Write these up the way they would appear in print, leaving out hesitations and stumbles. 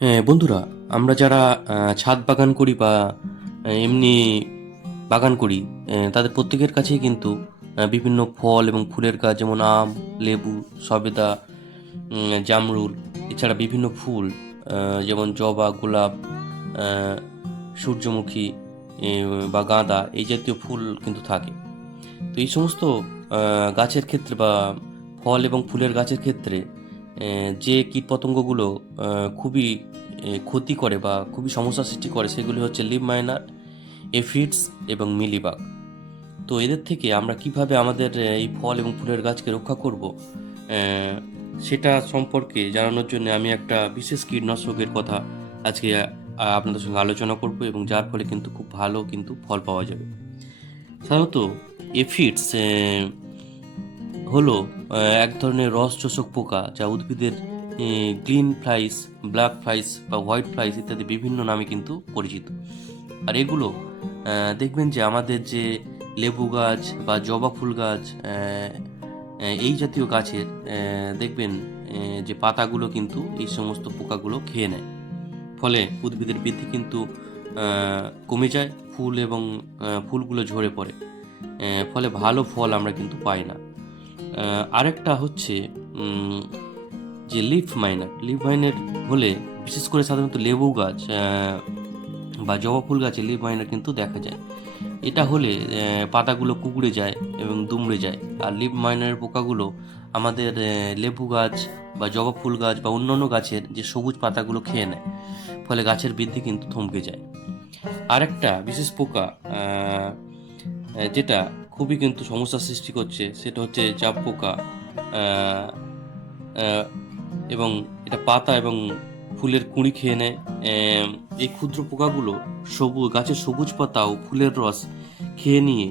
হ্যাঁ বন্ধুরা, আমরা যারা ছাদ বাগান করি বা এমনি বাগান করি, তাদের প্রত্যেকের কাছেই কিন্তু বিভিন্ন ফল এবং ফুলের গাছ যেমন আম, লেবু, সবেদা, জামরুল, এছাড়া বিভিন্ন ফুল যেমন জবা, গোলাপ, আহ, সূর্যমুখী বা গাঁদা এই জাতীয় ফুল কিন্তু থাকে। তো এই সমস্ত গাছের ক্ষেত্রে বা ফল এবং ফুলের গাছের ক্ষেত্রে যে কীটপতঙ্গগুলো খুবই ক্ষতি করে বা খুবই সমস্যা সৃষ্টি করে সেগুলি হচ্ছে লিভ মাইনার, এফিডস এবং মিলিবাগ। তো এদের থেকে আমরা কিভাবে আমাদের এই ফল এবং ফুলের গাছকে রক্ষা করব, সেটা সম্পর্কে জানানোর জন্য আমি একটা বিশেষ কীটনাশকের কথা আজকে আপনাদের সঙ্গে আলোচনা করব, এবং যার ফলে কিন্তু খুব ভালো কিন্তু ফল পাওয়া যাবে। সাধারণত এফিডস হলো এক ধরনের রস শোষক পোকা, যা উদ্ভিদের গ্রিন ফ্লাইস, ব্ল্যাক ফ্লাইস বা হোয়াইট ফ্লাইস ইত্যাদি বিভিন্ন নামে কিন্তু পরিচিত। আর এগুলো দেখবেন যে আমাদের যে লেবু গাছ বা জবা ফুল গাছ, এই জাতীয় গাছের দেখবেন যে পাতাগুলো কিন্তু এই সমস্ত পোকাগুলো খেয়ে নেয়। ফলে উদ্ভিদের বৃদ্ধি কিন্তু কমে যায়, ফুল এবং ফুলগুলো ঝরে পড়ে, ফলে ভালো ফল আমরা কিন্তু পাই না। আরেকটা হচ্ছে উম, যে লিফ মাইনার হলে বিশেষ করে সাধারণত লেবু গাছ বা জবা ফুল গাছে লিফ মাইনার কিন্তু দেখা যায়। এটা হলে পাতাগুলো কুঁকড়ে যায় এবং দুমড়ে যায়, আর লিফ মাইনারের পোকাগুলো আমাদের লেবু গাছ বা জবা ফুল গাছ বা অন্যান্য গাছের যে সবুজ পাতাগুলো খেয়ে নেয়, ফলে গাছের বৃদ্ধি কিন্তু থমকে যায়। আরেকটা বিশেষ পোকা যেটা খুবই কিন্তু সমস্যার সৃষ্টি করছে সেটা হচ্ছে জাব পোকা। আহ, আহ, এবং এটা পাতা এবং ফুলের কুঁড়ি খেয়ে নেয়। এই ক্ষুদ্র পোকাগুলো গাছের সবুজ পাতা ও ফুলের রস খেয়ে নিয়ে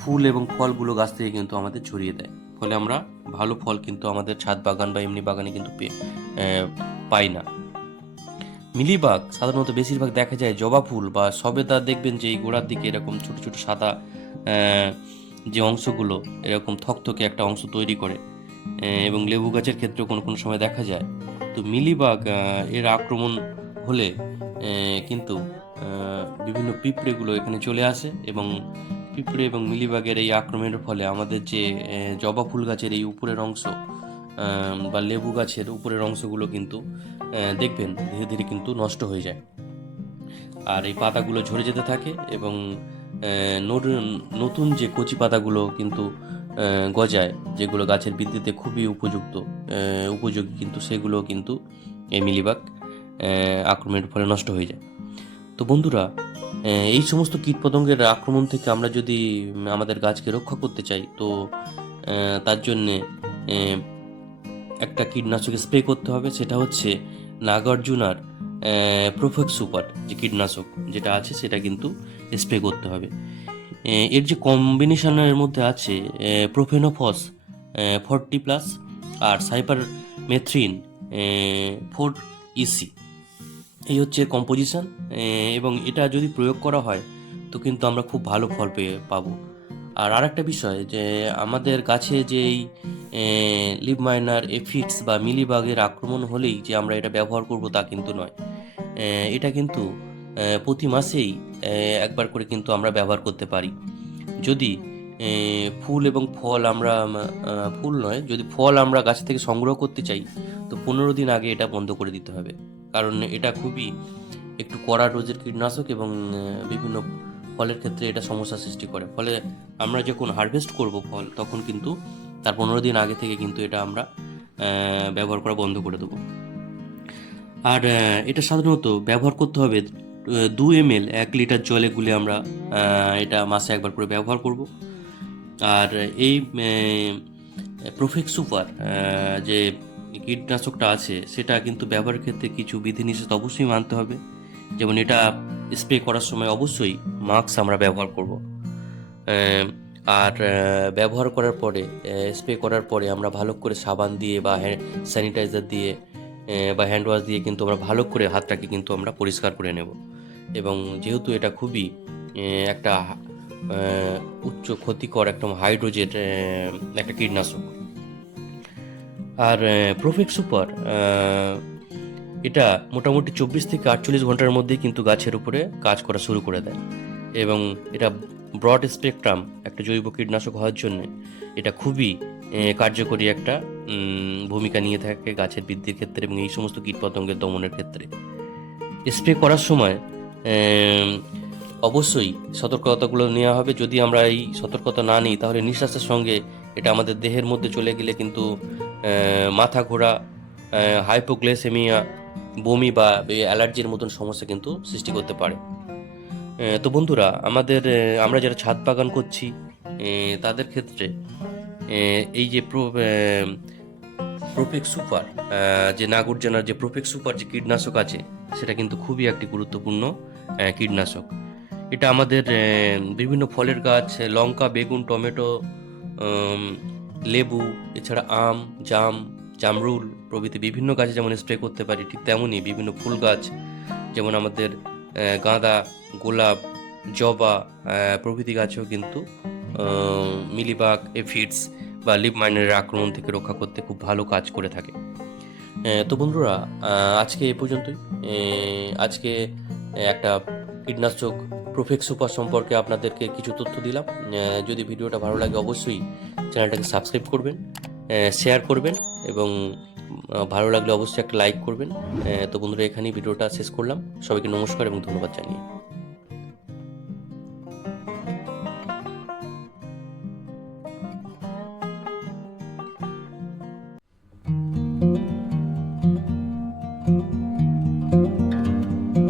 ফুল এবং ফলগুলো গাছ থেকে কিন্তু আমাদের ছড়িয়ে দেয়, ফলে আমরা ভালো ফল কিন্তু আমাদের ছাদ বাগান বা এমনি বাগানে কিন্তু পাই না। মিলিবাগ সাধারণত বেশিরভাগ দেখা যায় জবা ফুল বা সবেদা, দেখবেন যে এই গোড়ার দিকে এরকম ছোট ছোট সাদা আহ, যে অংশগুলো এরকম থকথকে একটা অংশ তৈরি করে, এবং লেবু গাছের ক্ষেত্রেও কোনো কোনো সময় দেখা যায়। তো মিলিবাগ এর আক্রমণ হলে কিন্তু বিভিন্ন পিঁপড়েগুলো এখানে চলে আসে, এবং পিঁপড়ে এবং মিলিবাগের এই আক্রমণের ফলে আমাদের যে জবা ফুল গাছের এই উপরের অংশ বা লেবু গাছের উপরের অংশগুলো কিন্তু দেখবেন ধীরে ধীরে কিন্তু নষ্ট হয়ে যায়, আর এই পাতাগুলো ঝরে যেতে থাকে, এবং নতুন যে কচি পাতাগুলো কিন্তু গজায়, যেগুলো গাছের বৃদ্ধিতে খুবই উপযোগী, কিন্তু সেগুলো কিন্তু এই মিলিবাগ আক্রমণের ফলে নষ্ট হয়ে যায়। তো বন্ধুরা, এই সমস্ত কীটপতঙ্গের আক্রমণ থেকে আমরা যদি আমাদের গাছকে রক্ষা করতে চাই, তো তার জন্যে একটা কীটনাশক স্প্রে করতে হবে, সেটা হচ্ছে নাগার্জুনার প্রোফেক্স সুপার যে কীটনাশক যেটা আছে সেটা কিন্তু স্প্রে করতে হবে। এর যে কম্বিনেশনের মধ্যে আছে প্রোফেনোফস 40+, আর সাইপার মেথ্রিন 4 EC, এই হচ্ছে কম্পোজিশন। এবং এটা যদি প্রয়োগ করা হয় তো কিন্তু আমরা খুব ভালো ফল পাবো। আর আরেকটা বিষয় যে আমাদের গাছে যেই লিভ মাইনার, এফিডস বা মিলিবাগের আক্রমণ হলেই যে আমরা এটা ব্যবহার করব তা কিন্তু নয়। এটা কিন্তু প্রতি মাসেই একবার করে কিন্তু আমরা ব্যবহার করতে পারি। যদি ফুল এবং ফল আমরা ফুল নয়, যদি ফল আমরা গাছ থেকে সংগ্রহ করতে চাই, তো 15 দিন আগে এটা বন্ধ করে দিতে হবে, কারণ এটা খুবই একটু কড়া ডোজের কীটনাশক, এবং বিভিন্ন ফলের ক্ষেত্রে এটা সমস্যা সৃষ্টি করে। ফলে আমরা যখন হারভেস্ট করব ফল, তখন কিন্তু তার 15 দিন আগে থেকে কিন্তু এটা আমরা ব্যবহার করা বন্ধ করে দেবো। আর এটা সাধারণত ব্যবহার করতে হবে 2 ml 1 লিটার জলে গুলে আমরা এটা মাসে একবার করে ব্যবহার করব। আর এই প্রোফেক্স সুপার যে কীটনাশকটা আছে সেটা কিন্তু ব্যবহারের ক্ষেত্রে কিছু বিধিনিষেধ অবশ্যই মানতে হবে, যেমন এটা স্প্রে করার সময় অবশ্যই মাস্ক আমরা ব্যবহার করব। আর ব্যবহার করার পরে, স্প্রে করার পরে আমরা ভালো করে সাবান দিয়ে বা স্যানিটাইজার দিয়ে বা হ্যান্ড ওয়াশ দিয়ে কিন্তু আমরা ভালো করে হাতটাকে কিন্তু আমরা পরিষ্কার করে নেব। এবং যেহেতু এটা খুবই একটা উচ্চ ক্ষতিকর একদম হাইড্রোজেন একটা কীটনাশক। আর প্রোফেক্স সুপার এটা মোটামুটি 24 থেকে 48 ঘন্টার মধ্যেই কিন্তু গাছের উপরে কাজ করা শুরু করে দেয় এবং এটা ব্রড স্পেকট্রাম একটা জৈব কীটনাশক হওয়ার জন্য এটা খুবই কার্যকরী একটা ভূমিকা নিয়ে থাকে গাছের বৃদ্ধির ক্ষেত্রে এবং এই সমস্ত কীটপতঙ্গের দমনের ক্ষেত্রে। স্প্রে করার সময় আম, অবশ্যই সতর্কতাগুলো নেওয়া হবে। যদি আমরা এই সতর্কতা না নিই তাহলে নিঃশ্বাসের সঙ্গে এটা আমাদের দেহের মধ্যে চলে গেলে কিন্তু মাথা ঘোরা, হাইপোগ্লাইসেমিয়া, বমি বা অ্যালার্জির মতন সমস্যা কিন্তু সৃষ্টি করতে পারে। তো বন্ধুরা, আমরা যারা ছাদ বাগান করছি তাদের ক্ষেত্রে এই যে প্রোপেক্স সুপার, যে নাগরজানার যে প্রোপেক্স সুপার যে কীটনাশক আছে সেটা কিন্তু খুবই একটি গুরুত্বপূর্ণ কীটনাশক। এটা আমাদের বিভিন্ন ফলের গাছ, লঙ্কা, বেগুন, টমেটো, লেবু, এছাড়া আম, জামরুল প্রভৃতি বিভিন্ন গাছে যেমন স্প্রে করতে পারি, ঠিক তেমনই বিভিন্ন ফুল গাছ যেমন আমাদের গাঁদা, গোলাপ, জবা প্রভৃতি গাছেও কিন্তু মিলিবাগ, এফিডস বা লিভ মাইনারের আক্রমণ থেকে রক্ষা করতে খুব ভালো কাজ করে থাকে। তো বন্ধুরা, আজকে এ পর্যন্তই। আজকে একটা কীটনাশক প্রোফেক্স সুপার সম্পর্কে আপনাদেরকে কিছু তথ্য দিলাম। যদি ভিডিওটা ভালো লাগে অবশ্যই চ্যানেলটাকে সাবস্ক্রাইব করবেন, শেয়ার করবেন এবং ভালো লাগলে অবশ্যই একটা লাইক করবেন। তো বন্ধুরা, এখানেই ভিডিওটা শেষ করলাম। সবাইকে নমস্কার এবং ধন্যবাদ জানিয়ে।